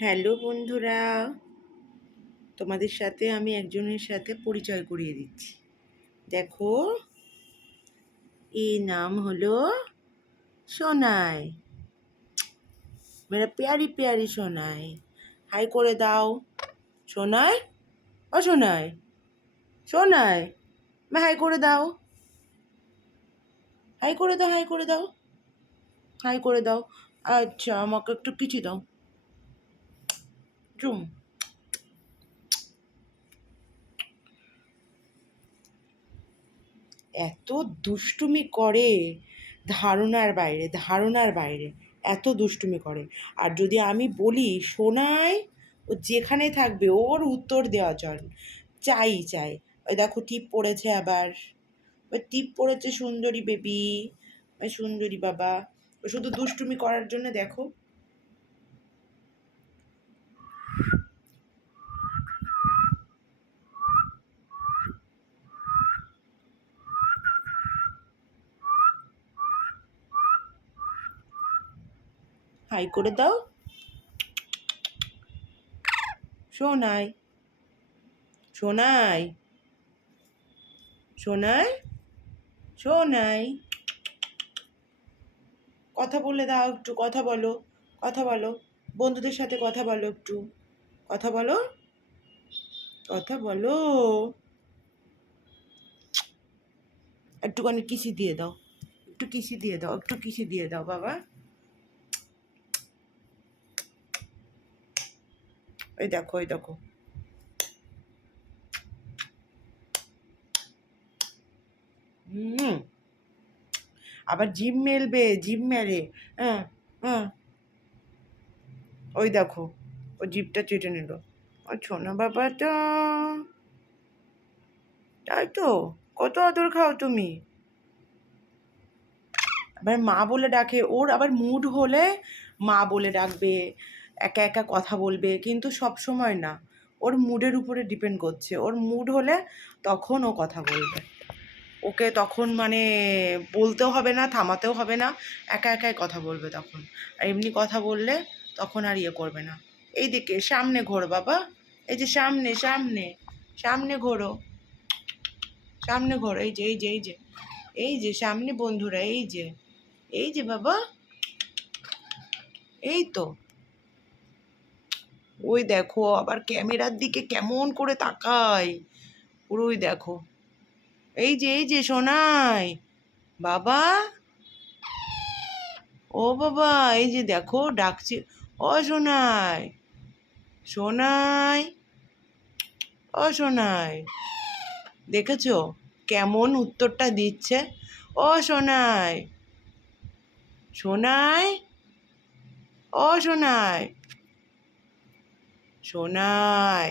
Hello বন্ধুরা, তোমাদের সাথে আমি একজনের সাথে পরিচয় করিয়ে দিচ্ছি। দেখো, এই নাম হলো সোনাই। মেরা প্যারি প্যারি সোনাই। হাই করে দাও। সোনাই, ও সোনাই, সোনাই, হাই করে দাও। হাই করে দাও, হাই করে দাও, হাই করে দাও। আচ্ছা, আমাকে একটু কিছু দাও। চুম। এত দুষ্টুমি করে, ধারণার বাইরে, ধারণার বাইরে এত দুষ্টুমি করে। আর যদি আমি বলি শোনাই, ও যেখানে থাকবে ওর উত্তর দেওয়া চাই চাই। ওই দেখো টিপ পড়েছে আবার, ওই টিপ পড়েছে সুন্দরী বেবি, ওই সুন্দরী বাবা। ও শুধু দুষ্টুমি করার জন্য দেখো। হাই করে দাও। শোনাই, শোনাই, শোনাই, শোনাই। কথা বলে দাও, একটু কথা বলো, কথা বলো। বন্ধুদের সাথে কথা বলো, একটু কথা বলো, কথা বলো। একটুখানি কিসি দিয়ে দাও, একটু কিসি দিয়ে দাও, একটু কিসি দিয়ে দাও বাবা। ওই দেখো, ওই দেখো। হুম, আবার জিভ মেলবে, জিভ মেরে। হ্যাঁ, হ্যাঁ, ওই দেখো, ও জিভটা চেটে নিল। ও ছোনা বাবাটা, তাই তো, কত আদর খাও তুমি। আবার মা বলে ডাকে, ওর আবার মুড হলে মা বলে ডাকবে, একা একা কথা বলবে, কিন্তু সব সময় না। ওর মুডের উপরে ডিপেন্ড করছে। ওর মুড হলে তখন ও কথা বলবে। ওকে তখন মানে বলতেও হবে না, থামাতেও হবে না, একা একাই কথা বলবে তখন। আর এমনি কথা বললে তখন আর ইয়ে করবে না। এইদিকে সামনে ঘোরো বাবা, এই যে সামনে, সামনে, সামনে ঘোরো, সামনে ঘোরো। এই যে, এই যে, এই যে, এই যে সামনে বন্ধুরা, এই যে, এই যে বাবা, এই তো। ওই দেখো আবার ক্যামেরার দিকে কেমন করে তাকায়, পুরোই দেখো। এই যে, এই যে সোনাই বাবা, ও বাবা, এই যে দেখো ডাকছি। ও সোনাই, সোনাই, ও সোনাই, দেখেছো কেমন উত্তরটা দিচ্ছে। ও সোনাই, সোনাই, ও সোনাই, সোনাই,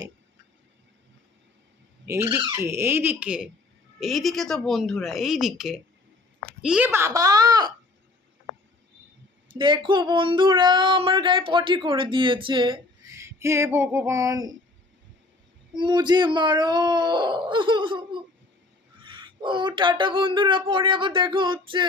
এইদিকে, এইদিকে, এইদিকে তো বন্ধুরা, এইদিকে। ইয়ে বাবা, দেখো বন্ধুরা, আমার গায়ে পটি করে দিয়েছে। হে ভগবান, মুঝে মারো। ও টাটা বন্ধুরা, পরে আবার দেখা হচ্ছে।